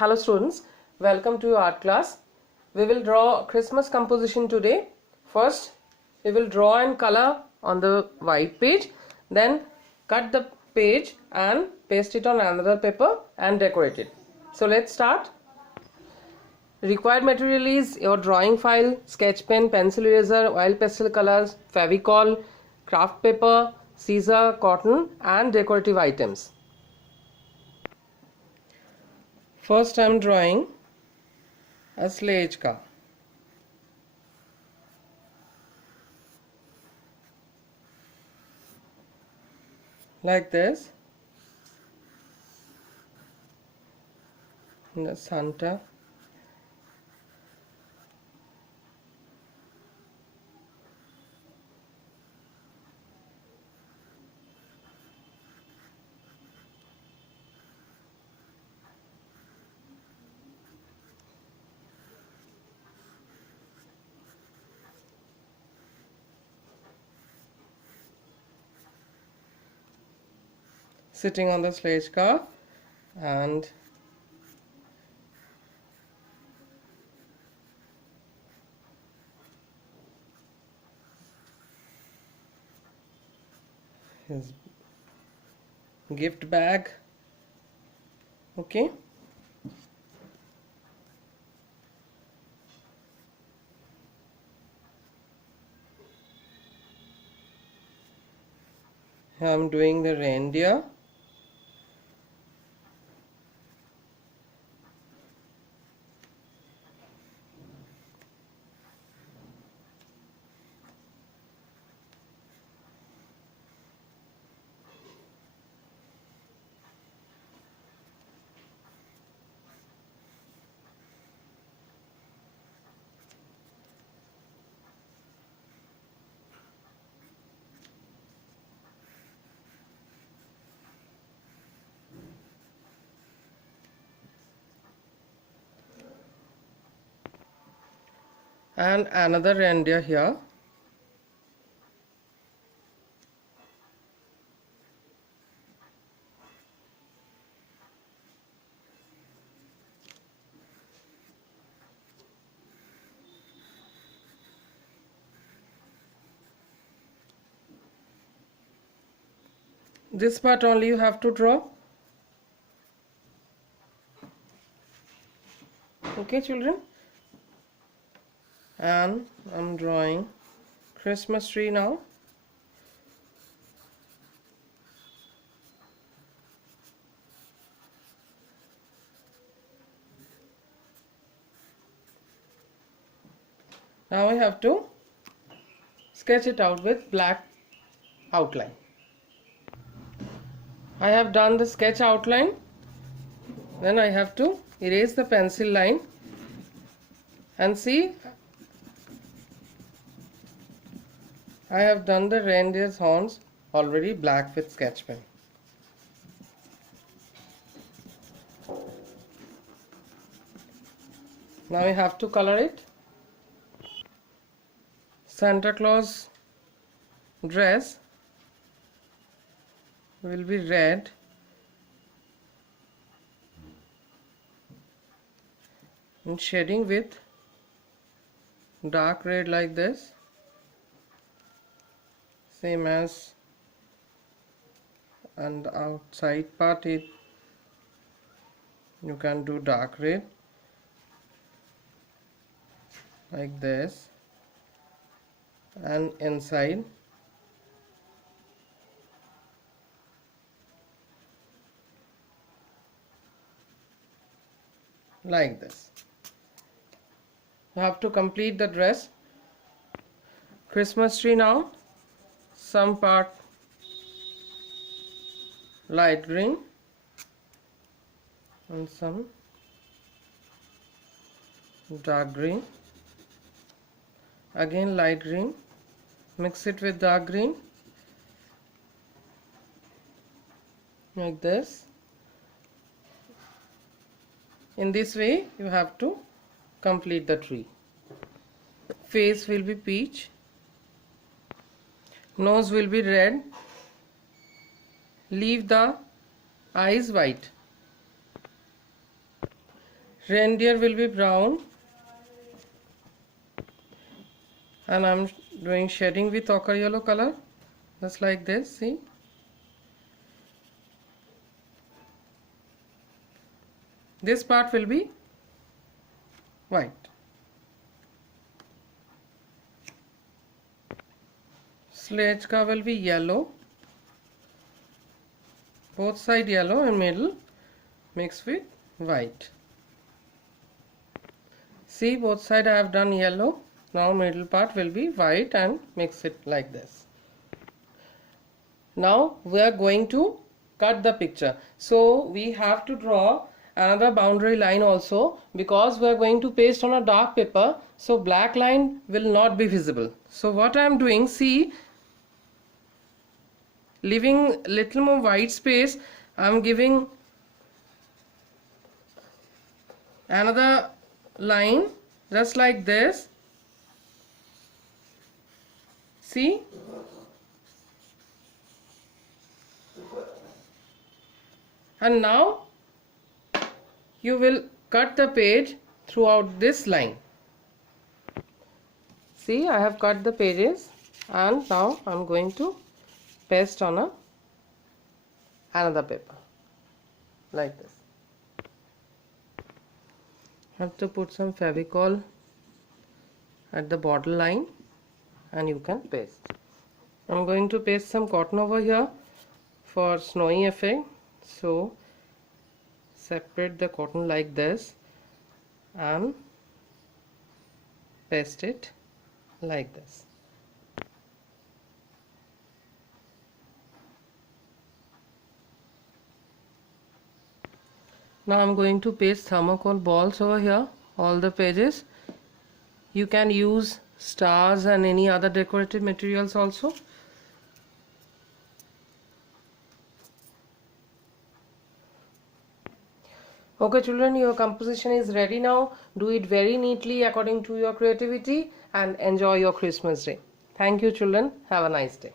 Hello students, welcome to your art class. We will draw Christmas composition today. First, we will draw and color on the white page, then cut the page and paste it on another paper and decorate it. So let's start. Required material is your drawing file, sketch pen, pencil eraser, oil pastel colors, Fevicol, craft paper, scissor, cotton and decorative items. First I am drawing a sledge car. Like this. In the center. Sitting on the sledge car and his gift bag. Okay. Here I am doing the reindeer. And another reindeer here. This part only you have to draw. Okay, children. And I'm drawing Christmas tree now. Now I have to sketch it out with black outline. I have done the sketch outline. Then I have to erase the pencil line and see, I have done the reindeer's horns already black with sketch pen. Now I have to color it. Santa Claus dress will be red and shading with dark red like this, same as, and the outside part it you can do dark red like this, and inside like this. You have to complete the dress. Christmas tree now, some part light green and some dark green, again light green, mix it with dark green like this. In this way you have to complete the tree. Face will be peach, nose will be red, leave the eyes white. reindeer will be brown, and I'm doing shading with ochre yellow color, just like this. See, this part will be white. Sledge ka will be yellow, both side yellow and middle mixed with white. See, both side I have done yellow. Now middle part will be white and mix it like this. Now we are going to cut the picture. So we have to draw another boundary line also, because we are going to paste on a dark paper, so black line will not be visible. So what I am doing, see, leaving little more white space, I am giving another line just like this. See, and now you will cut the page throughout this line. See, I have cut the pages, and now I am going to paste on another paper like this. Have to put some Fevicol at the border line and you can paste. I'm going to paste some cotton over here for snowy effect. So separate the cotton like this and paste it like this. Now I'm going to paste thermocol balls over here, all the pages. You can use stars and any other decorative materials also. Okay children, your composition is ready now. Do it very neatly according to your creativity and enjoy your Christmas day. Thank you children. Have a nice day.